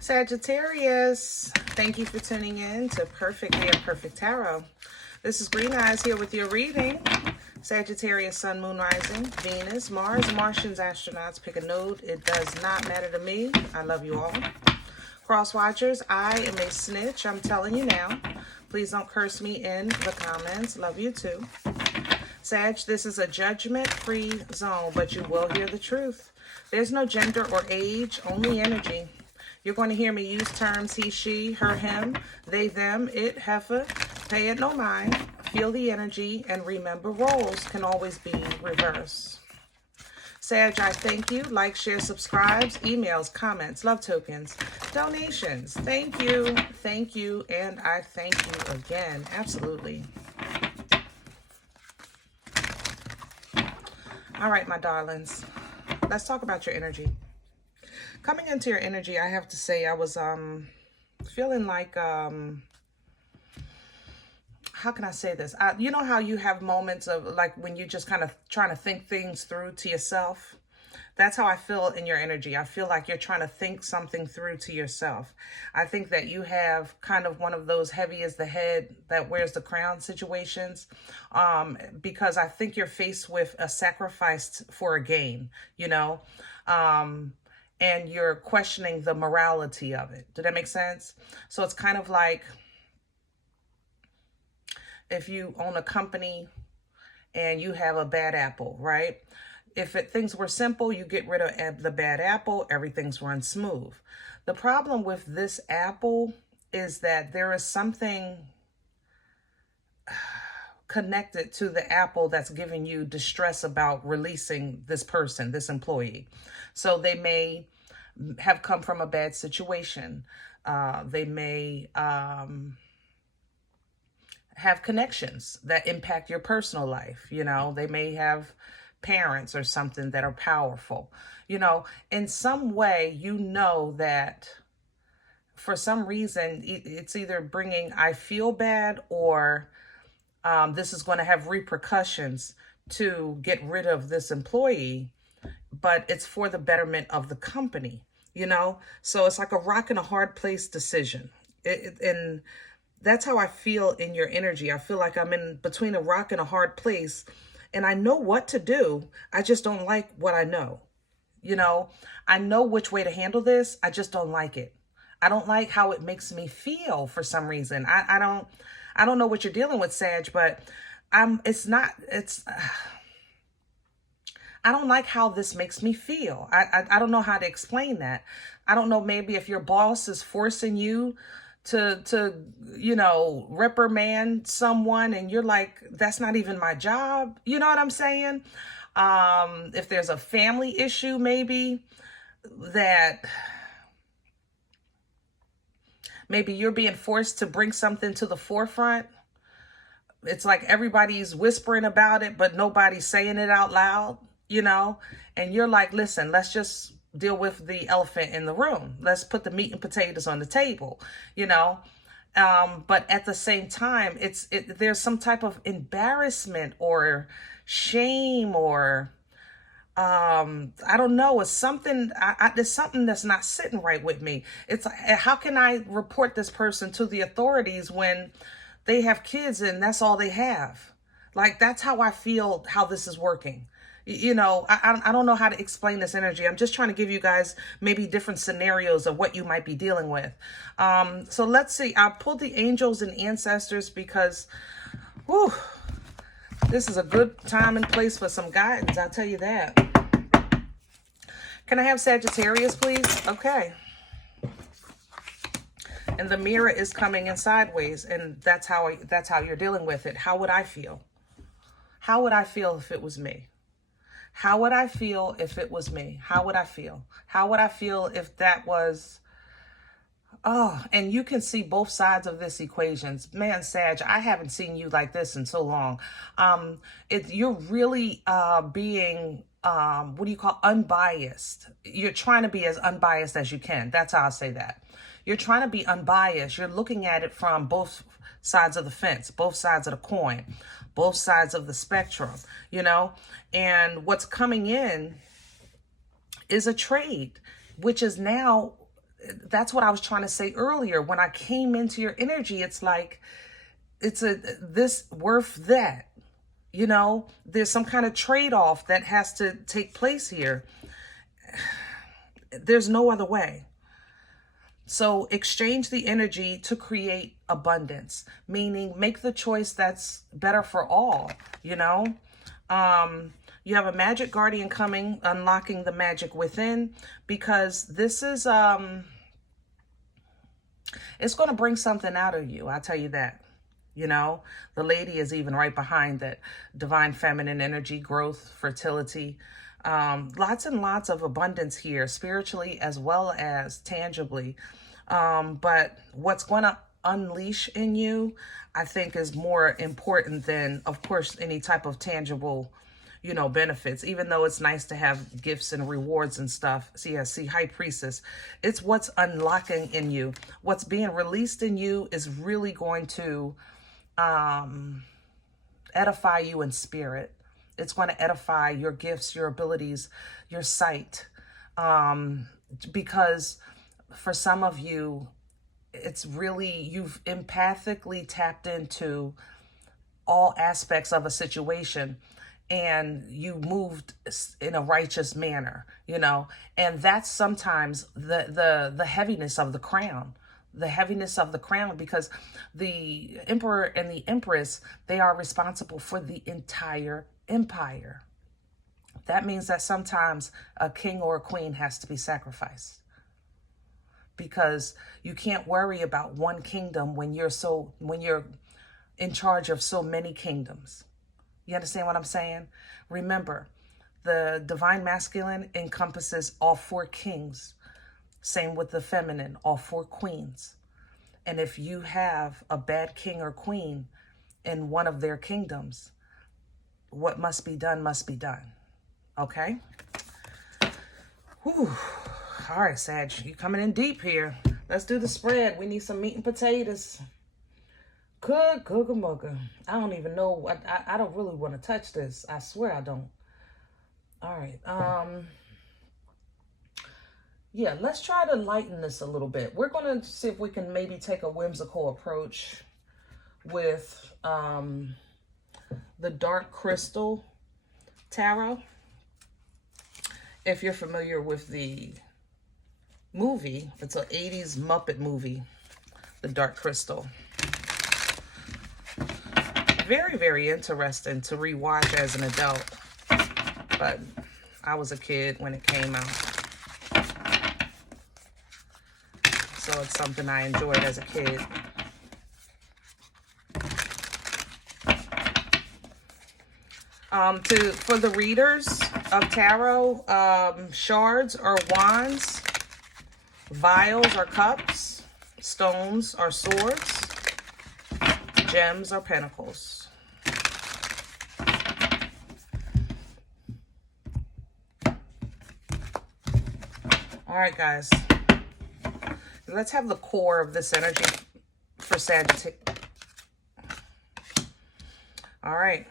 Sagittarius, thank you for tuning in to Perfectly Imperfect Tarot. This is Green Eyes here with your reading. Sagittarius, Sun, Moon, Rising, Venus, Mars, Martians, astronauts. Pick a node. It does not matter to me. I love you all. Cross watchers, I am a snitch. I'm telling you now. Please don't curse me in the comments. Love you too. Sag, this is a judgment-free zone, but you will hear the truth. There's no gender or age, only energy. You're going to hear me use terms he, she, her, him, they, them, it, heifer. Pay it no mind. Feel the energy, and remember, roles can always be reversed. Sag, I thank you. Like, share, subscribes, emails, comments, love tokens, donations. Thank you, and I thank you again. Absolutely. All right, my darlings. Let's talk about your energy. Coming into your energy, I have to say I was feeling like, how can I say this? You know how you have moments of like when you just kind of trying to think things through to yourself? That's how I feel in your energy. I feel like you're trying to think something through to yourself. I think that you have kind of one of those heavy as the head that wears the crown situations, because I think you're faced with a sacrifice for a gain, you know? And you're questioning the morality of it. Did that make sense? So it's kind of like if you own a company and you have a bad apple, right? If things were simple, you get rid of the bad apple, everything's run smooth. The problem with this apple is that there is something connected to the apple that's giving you distress about releasing this person, this employee. So they may have come from a bad situation. They may have connections that impact your personal life. You know, they may have parents or something that are powerful. You know, in some way, you know that for some reason, it's either bringing, I feel bad, or this is going to have repercussions to get rid of this employee, but it's for the betterment of the company, you know? So it's like a rock and a hard place decision. And that's how I feel in your energy. I feel like I'm in between a rock and a hard place, and I know what to do. I just don't like what I know. You know, I know which way to handle this. I just don't like it. I don't like how it makes me feel for some reason. I don't know what you're dealing with, Sag, but I don't like how this makes me feel. I don't know how to explain that. I don't know, maybe if your boss is forcing you to you know, reprimand someone and you're like, that's not even my job. You know what I'm saying? If there's a family issue, maybe that maybe you're being forced to bring something to the forefront. It's like everybody's whispering about it, but nobody's saying it out loud, you know? And you're like, listen, let's just deal with the elephant in the room. Let's put the meat and potatoes on the table, you know? But at the same time, there's some type of embarrassment or shame or, I don't know, it's something, there's something that's not sitting right with me. It's like, how can I report this person to the authorities when they have kids and that's all they have? Like, that's how I feel, how this is working. You know, I don't know how to explain this energy. I'm just trying to give you guys maybe different scenarios of what you might be dealing with. So let's see. I pulled the angels and ancestors because, whew, this is a good time and place for some guidance. I'll tell you that. Can I have Sagittarius, please? Okay. And the mirror is coming in sideways, and that's how you're dealing with it. How would I feel? How would I feel if it was me? How would I feel if it was me? How would I feel? How would I feel if that was... Oh, and you can see both sides of this equation. Man, Sag, I haven't seen you like this in so long. You're really being, what do you call, unbiased. You're trying to be as unbiased as you can. That's how I say that. You're trying to be unbiased. You're looking at it from both sides of the fence, both sides of the coin, both sides of the spectrum, you know? And what's coming in is a trade, which is now that's what I was trying to say earlier. When I came into your energy, it's like, it's a this worth that. You know, there's some kind of trade-off that has to take place here. There's no other way. So exchange the energy to create abundance, meaning make the choice that's better for all, you know. You have a magic guardian coming, unlocking the magic within, because this is, it's going to bring something out of you. I'll tell you that. You know, the lady is even right behind that. Divine feminine energy, growth, fertility, lots and lots of abundance here, spiritually as well as tangibly. But what's going to unleash in you, I think, is more important than, of course, any type of tangible, you know, benefits, even though it's nice to have gifts and rewards and stuff. See, I see High Priestess. It's what's unlocking in you. What's being released in you is really going to edify you in spirit. It's going to edify your gifts, your abilities, your sight. Because for some of you, it's really, you've empathically tapped into all aspects of a situation, and you moved in a righteous manner, you know, and that's sometimes the heaviness of the crown. The heaviness of the crown, because the emperor and the empress, they are responsible for the entire empire. That means that sometimes a king or a queen has to be sacrificed, because you can't worry about one kingdom when you're in charge of so many kingdoms. You understand what I'm saying? Remember, the divine masculine encompasses all 4 kings. Same with the feminine, all 4 queens. And if you have a bad king or queen in one of their kingdoms, what must be done must be done. Okay? Whew. All right, Sag, you coming in deep here. Let's do the spread. We need some meat and potatoes. Cooga-mugga. I don't even know. I don't really want to touch this. I swear I don't. All right. Yeah, let's try to lighten this a little bit. We're going to see if we can maybe take a whimsical approach with the Dark Crystal Tarot. If you're familiar with the movie, it's an 80s Muppet movie, the Dark Crystal. Very, very interesting to rewatch as an adult, but I was a kid when it came out. So it's something I enjoyed as a kid. For the readers of tarot, shards are wands, vials are cups, stones are swords, gems are pentacles. All right, guys. Let's have the core of this energy for Sagittarius. All right.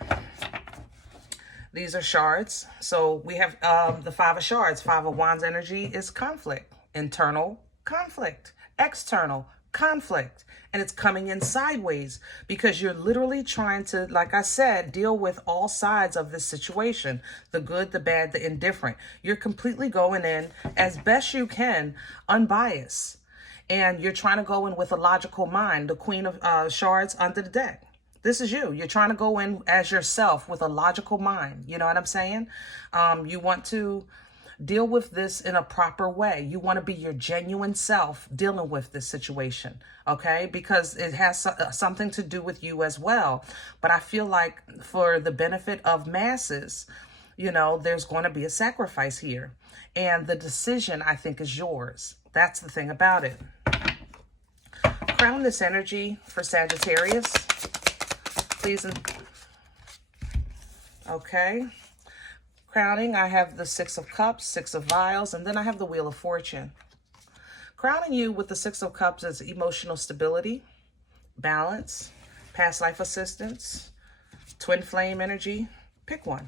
These are shards. So we have the 5 of shards. 5 of wands energy is conflict. Internal conflict. External conflict. And it's coming in sideways because you're literally trying to, like I said, deal with all sides of this situation. The good, the bad, the indifferent. You're completely going in as best you can, unbiased. And you're trying to go in with a logical mind. The Queen of Shards under the deck. This is you. You're trying to go in as yourself with a logical mind. You know what I'm saying? You want to deal with this in a proper way. You want to be your genuine self dealing with this situation. Okay? Because it has something to do with you as well. But I feel like for the benefit of masses, you know, there's going to be a sacrifice here. And the decision, I think, is yours. That's the thing about it. Crown this energy for Sagittarius, please. Okay. Crowning, I have the 6 of Cups, 6 of Vials, and then I have the Wheel of Fortune. Crowning you with the 6 of Cups is emotional stability, balance, past life assistance, twin flame energy. Pick one.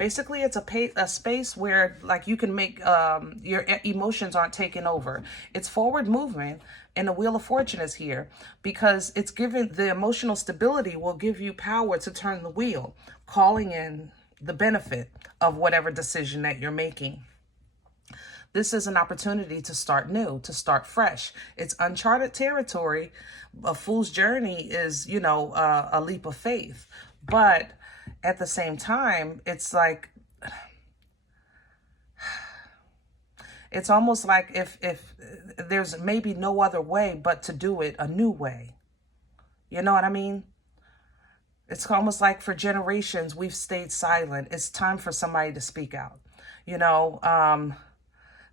Basically, it's a space where like you can make your emotions aren't taken over. It's forward movement, and the Wheel of Fortune is here because it's given the emotional stability will give you power to turn the wheel, calling in the benefit of whatever decision that you're making. This is an opportunity to start new, to start fresh. It's uncharted territory. A fool's journey is, you know, a leap of faith. But at the same time, it's like, it's almost like if there's maybe no other way but to do it a new way. You know what I mean? It's almost like for generations, we've stayed silent. It's time for somebody to speak out. You know,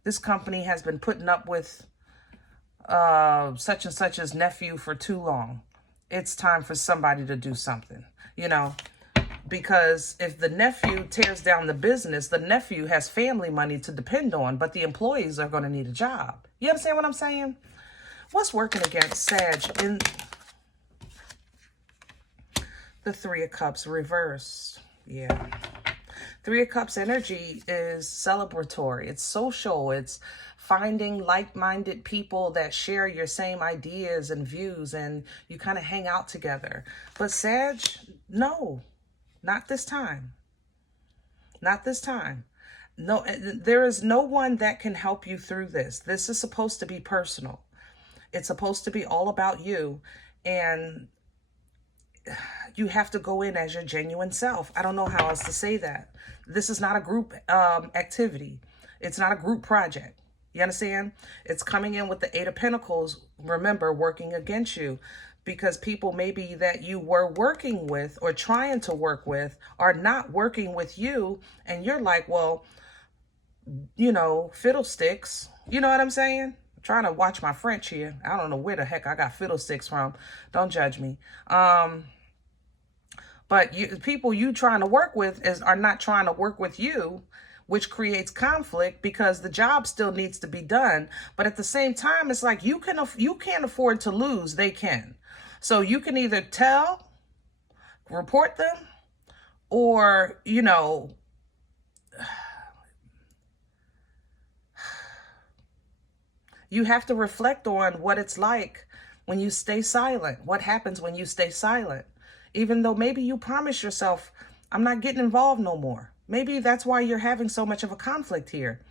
this company has been putting up with such and such's nephew for too long. It's time for somebody to do something, you know, because if the nephew tears down the business, the nephew has family money to depend on, but the employees are going to need a job. You understand what I'm saying? What's working against Sag in the Three of Cups reversed? Yeah. Three of Cups energy is celebratory. It's social. It's finding like-minded people that share your same ideas and views, and you kind of hang out together. But Sag, no, not this time. Not this time. No, there is no one that can help you through this. This is supposed to be personal. It's supposed to be all about you, and you have to go in as your genuine self. I don't know how else to say that. This is not a group activity. It's not a group project. You understand? It's coming in with the Eight of Pentacles, remember, working against you, because people maybe that you were working with or trying to work with are not working with you. And you're like, well, you know, fiddlesticks. You know what I'm saying? I'm trying to watch my French here. I don't know where the heck I got fiddlesticks from. Don't judge me. But people you trying to work with are not trying to work with you, which creates conflict because the job still needs to be done. But at the same time, it's like you can't afford to lose. They can. So you can either report them, or, you know, you have to reflect on what it's like when you stay silent. What happens when you stay silent? Even though maybe you promise yourself, I'm not getting involved no more. Maybe that's why you're having so much of a conflict here.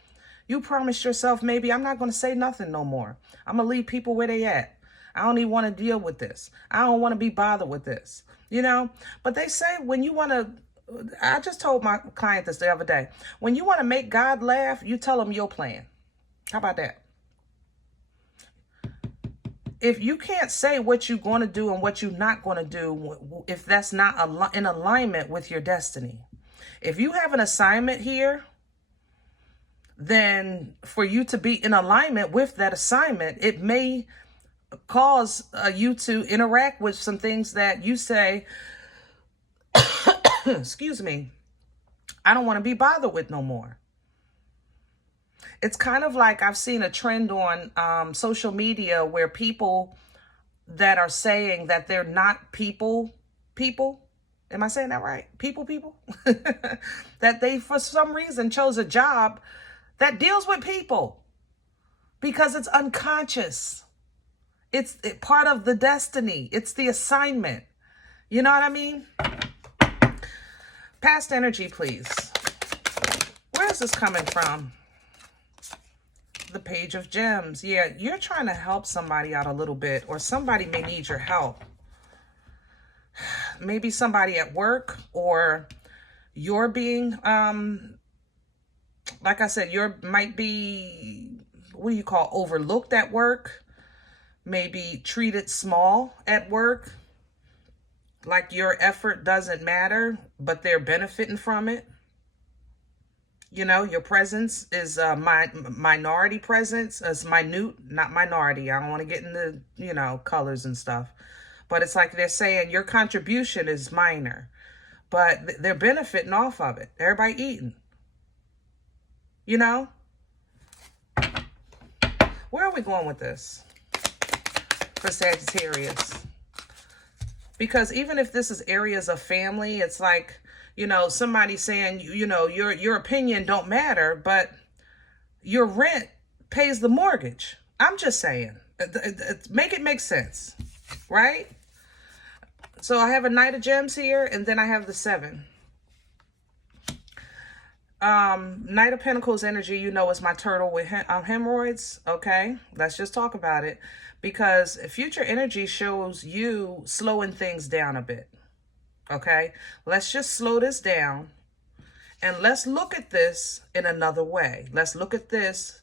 You promised yourself, maybe I'm not going to say nothing no more. I'm going to leave people where they at. I don't even want to deal with this. I don't want to be bothered with this, you know? But they say when you want to, I just told my client this the other day, when you want to make God laugh, you tell him your plan. How about that? If you can't say what you're going to do and what you're not going to do, if that's not in alignment with your destiny, if you have an assignment here, then for you to be in alignment with that assignment, it may cause you to interact with some things that you say, excuse me, I don't want to be bothered with no more. It's kind of like I've seen a trend on social media where people that are saying that they're not people. Am I saying that right? People. That they, for some reason, chose a job that deals with people because it's unconscious. It's part of the destiny. It's the assignment. You know what I mean? Past energy, please. Where is this coming from? The Page of Gems. Yeah, you're trying to help somebody out a little bit, or somebody may need your help. Maybe somebody at work, or you're being, like I said, might be, what do you call, overlooked at work. Maybe treated small at work. Like your effort doesn't matter, but they're benefiting from it. You know, your presence is minority presence. It's minute, not minority. I don't want to get into, you know, colors and stuff. But it's like they're saying your contribution is minor, but they're benefiting off of it. Everybody eating. You know? Where are we going with this for Sagittarius? Because even if this is areas of family, it's like You know, somebody saying, you know, your opinion don't matter, but your rent pays the mortgage. I'm just saying, make it make sense, right? So I have a Knight of Gems here, and then I have the 7. Knight of Pentacles energy, you know, is my turtle with hemorrhoids. Okay, let's just talk about it, because future energy shows you slowing things down a bit. Okay, let's just slow this down, and let's look at this in another way. Let's look at this,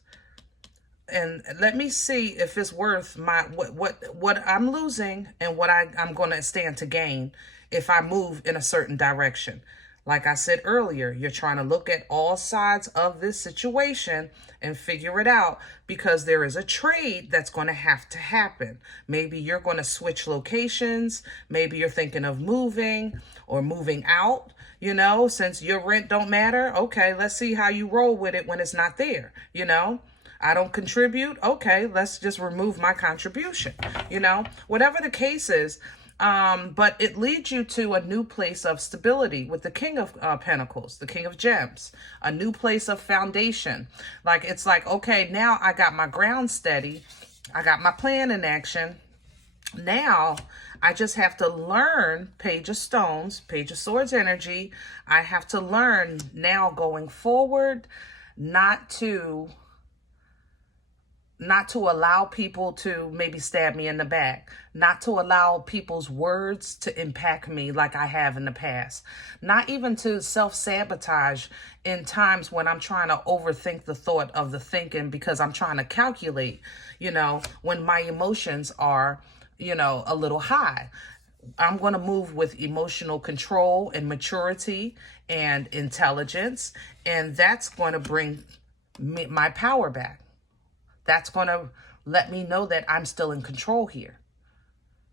and let me see if it's worth my what I'm losing and what I'm going to stand to gain if I move in a certain direction. Like I said earlier, you're trying to look at all sides of this situation and figure it out, because there is a trade that's going to have to happen. Maybe you're going to switch locations. Maybe you're thinking of moving or moving out, you know, since your rent don't matter. Okay, let's see how you roll with it when it's not there, you know. I don't contribute. Okay, let's just remove my contribution, you know, whatever the case is. But it leads you to a new place of stability with the King of Pentacles, the King of Gems, a new place of foundation. Like, it's like, okay, now I got my ground steady. I got my plan in action. Now I just have to learn Page of Stones, Page of Swords energy. I have to learn now going forward not to allow people to maybe stab me in the back, not to allow people's words to impact me like I have in the past, not even to self-sabotage in times when I'm trying to overthink the thought of the thinking, because I'm trying to calculate, you know, when my emotions are, you know, a little high. I'm going to move with emotional control and maturity and intelligence, and that's going to bring my power back. That's going to let me know that I'm still in control here.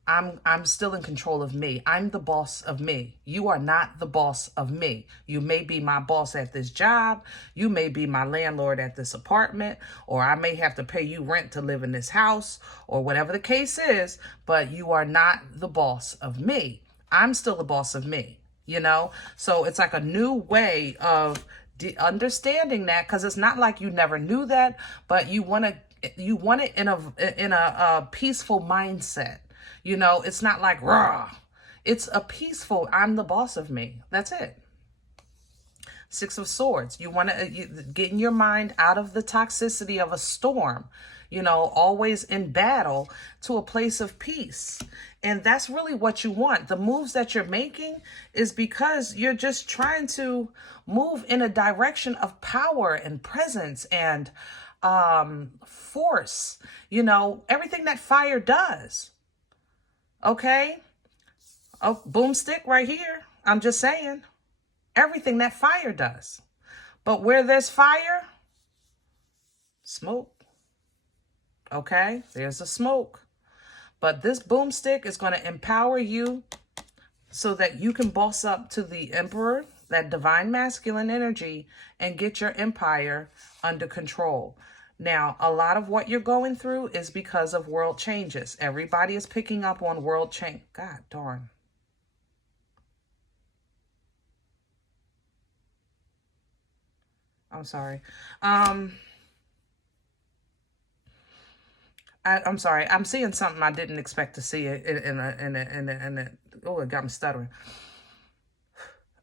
I'm still in control of me. I'm the boss of me. You are not the boss of me. You may be my boss at this job. You may be my landlord at this apartment, or I may have to pay you rent to live in this house, or whatever the case is, but you are not the boss of me. I'm still the boss of me, you know? So it's like a new way of understanding that, because it's not like you never knew that, but you want it in a peaceful mindset. You know, it's not like raw. It's a peaceful, I'm the boss of me. That's it. 6 of Swords. You want to get in your mind out of the toxicity of a storm, you know, always in battle, to a place of peace. And that's really what you want. The moves that you're making is because you're just trying to move in a direction of power and presence and force, you know, everything that fire does. Okay? Oh, boomstick right here. I'm just saying. Everything that fire does. But where there's fire, smoke. Okay? There's a smoke. But this boomstick is going to empower you so that you can boss up to the Emperor, that divine masculine energy, and get your empire under control. Now, a lot of what you're going through is because of world changes. Everybody is picking up on world change. God darn. I'm sorry. I'm sorry. I'm seeing something I didn't expect to see in a oh, it got me stuttering.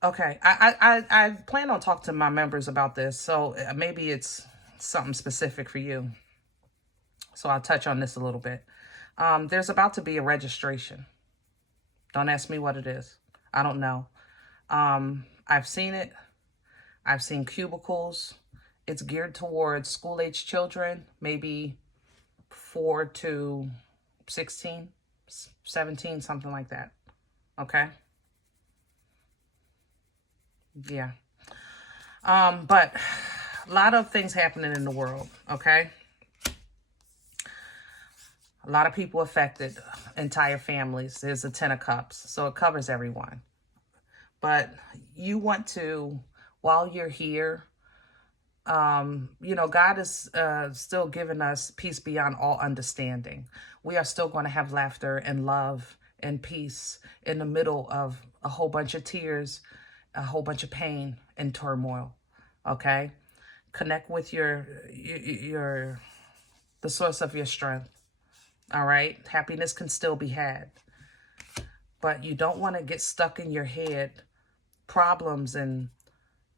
Okay. I plan on talking to my members about this, so maybe it's something specific for you. So I'll touch on this a little bit. There's about to be a registration. Don't ask me what it is. I don't know. I've seen it. I've seen cubicles. It's geared towards school-age children, maybe 4 to 16, 17, something like that. Okay? Yeah. But a lot of things happening in the world, okay? A lot of people affected, entire families. There's a 10 of Cups, so it covers everyone. But you want to, while you're here, you know, God is still giving us peace beyond all understanding. We are still going to have laughter and love and peace in the middle of a whole bunch of tears a whole bunch of pain and turmoil. Okay? Connect with the source of your strength. All right? Happiness can still be had. But you don't want to get stuck in your head problems and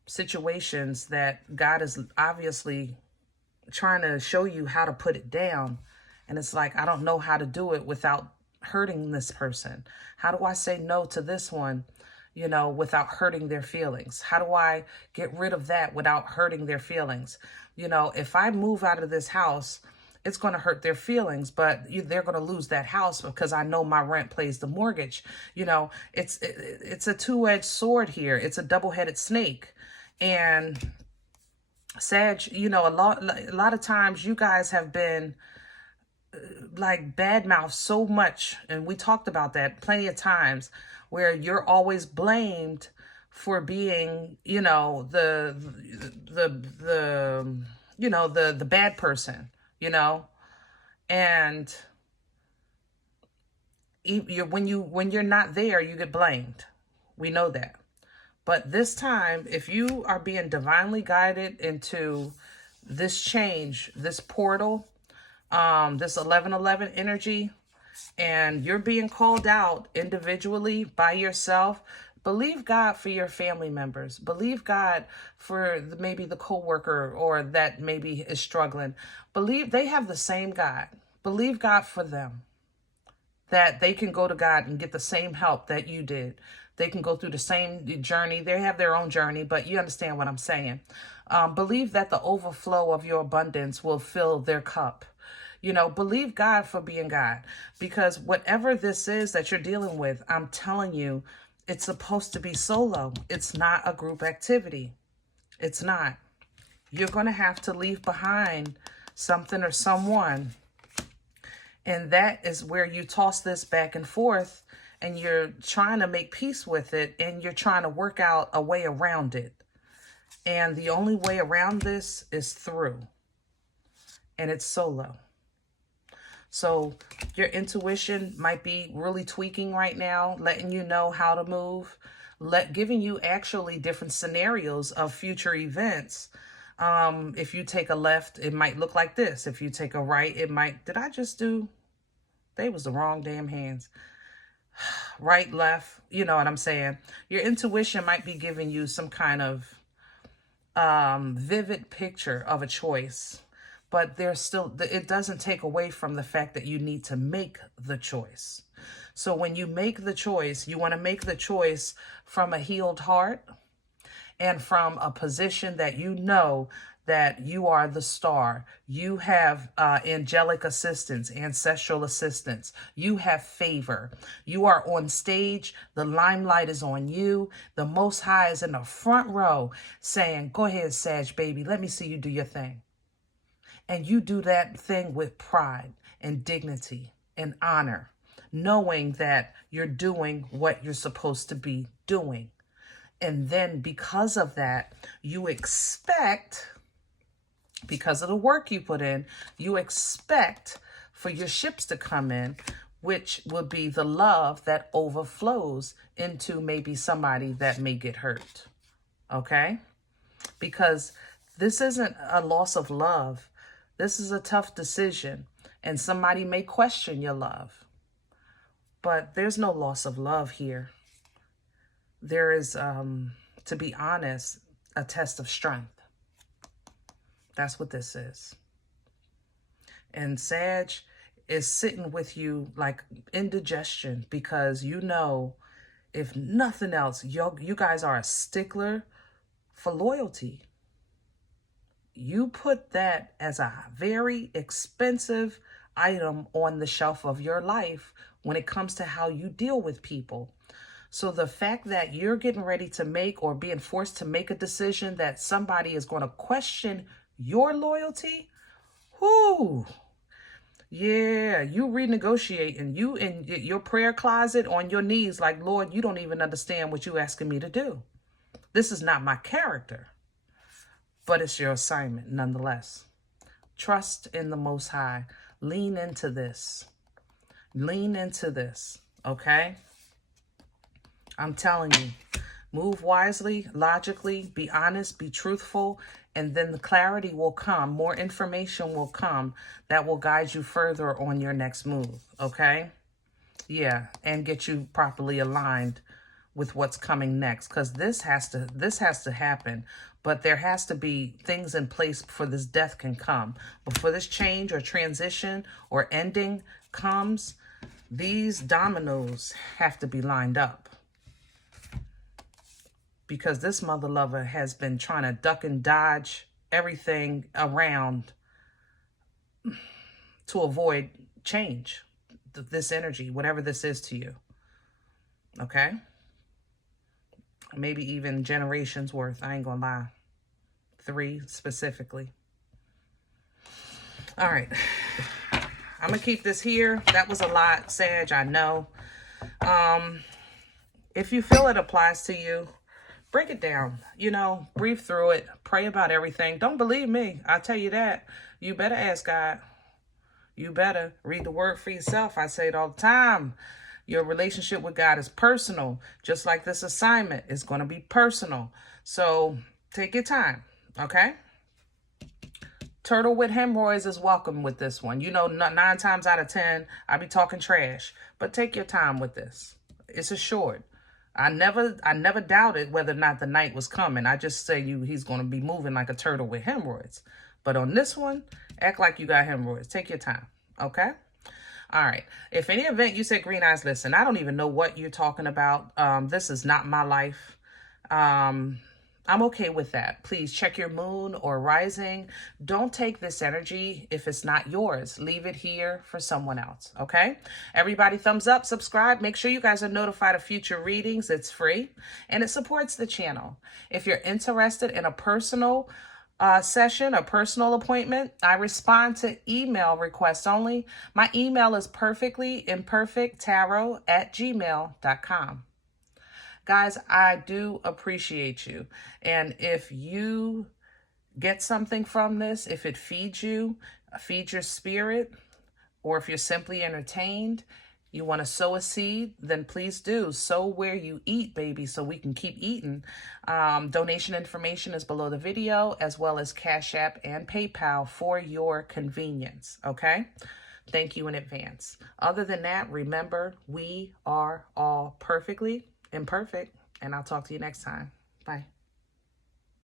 situations that God is obviously trying to show you how to put it down. And it's like, I don't know how to do it without hurting this person. How do I say no to this one, you know, without hurting their feelings? How do I get rid of that without hurting their feelings? You know, if I move out of this house, it's going to hurt their feelings, but they're going to lose that house because I know my rent pays the mortgage. You know, it's a two-edged sword here. It's a double-headed snake. And Sag, you know, a lot of times you guys have been like badmouth so much, and we talked about that plenty of times, where you're always blamed for being, you know, the bad person, you know, and when you're not there, you get blamed. We know that. But this time, if you are being divinely guided into this change, this portal, this 1111 energy, and you're being called out individually by yourself, believe God for your family members. Believe God for maybe the coworker or that maybe is struggling. Believe they have the same God. Believe God for them, that they can go to God and get the same help that you did. They can go through the same journey. They have their own journey, but you understand what I'm saying. Believe that the overflow of your abundance will fill their cup. You know, believe God for being God, because whatever this is that you're dealing with, I'm telling you, it's supposed to be solo. It's not a group activity. It's not. You're going to have to leave behind something or someone. And that is where you toss this back and forth, and you're trying to make peace with it, and you're trying to work out a way around it. And the only way around this is through. And it's solo. So your intuition might be really tweaking right now, letting you know how to move, giving you actually different scenarios of future events. If you take a left, it might look like this. If you take a right, it might, they was the wrong damn hands. Right, left, you know what I'm saying? Your intuition might be giving you some kind of vivid picture of a choice. But there's still, it doesn't take away from the fact that you need to make the choice. So when you make the choice, you want to make the choice from a healed heart and from a position that you know that you are the star. You have angelic assistance, ancestral assistance. You have favor. You are on stage. The limelight is on you. The Most High is in the front row saying, go ahead, Sag, baby. Let me see you do your thing. And you do that thing with pride and dignity and honor, knowing that you're doing what you're supposed to be doing. And then because of that, you expect, because of the work you put in, you expect for your ships to come in, which will be the love that overflows into maybe somebody that may get hurt. Okay? Because this isn't a loss of love. This is a tough decision, and somebody may question your love. But there's no loss of love here. There is, to be honest, a test of strength. That's what this is. And Sag is sitting with you like indigestion, because you know, if nothing else, you guys are a stickler for loyalty. You put that as a very expensive item on the shelf of your life when it comes to how you deal with people. So the fact that you're getting ready to make, or being forced to make, a decision that somebody is going to question your loyalty, whoo, yeah, you renegotiating, you in your prayer closet on your knees like, Lord, you don't even understand what you're asking me to do. This is not my character. But it's your assignment nonetheless. Trust in the Most High. Lean into this. Lean into this, okay? I'm telling you, Move wisely, logically, be honest, be truthful, and then the clarity will come. More information will come that will guide you further on your next move, okay? Yeah, and get you properly aligned with what's coming next, because this has to happen. But there has to be things in place before this death can come. Before this change or transition or ending comes, these dominoes have to be lined up. Because this mother lover has been trying to duck and dodge everything around to avoid change. This energy, whatever this is to you. Okay? Maybe even generations worth. I ain't gonna lie. 3 specifically. All right. I'm gonna keep this here. That was a lot, Sag, I know. If you feel it applies to you, break it down, you know, breathe through it, pray about everything. Don't believe me. I tell you that. You better ask God. You better read the word for yourself. I say it all the time. Your relationship with God is personal. Just like this assignment is going to be personal. So take your time, okay? Turtle with hemorrhoids is welcome with this one. You know, 9 times out of 10, I be talking trash. But take your time with this. It's assured. I never doubted whether or not the night was coming. I just say he's going to be moving like a turtle with hemorrhoids. But on this one, act like you got hemorrhoids. Take your time, okay? All right. If any event you said, Green Eyes, listen, I don't even know what you're talking about. This is not my life. I'm okay with that. Please check your moon or rising. Don't take this energy if it's not yours. Leave it here for someone else, okay? Everybody thumbs up, subscribe. Make sure you guys are notified of future readings. It's free, and it supports the channel. If you're interested in a personal session, a personal appointment, I respond to email requests only. My email is perfectlyimperfecttarot@gmail.com. Guys, I do appreciate you. And if you get something from this, if it feeds you, feeds your spirit, or if you're simply entertained, you want to sow a seed, then please do. Sow where you eat, baby, so we can keep eating. Donation information is below the video, as well as Cash App and PayPal for your convenience, okay? Thank you in advance. Other than that, remember, we are all perfectly imperfect, and I'll talk to you next time. Bye.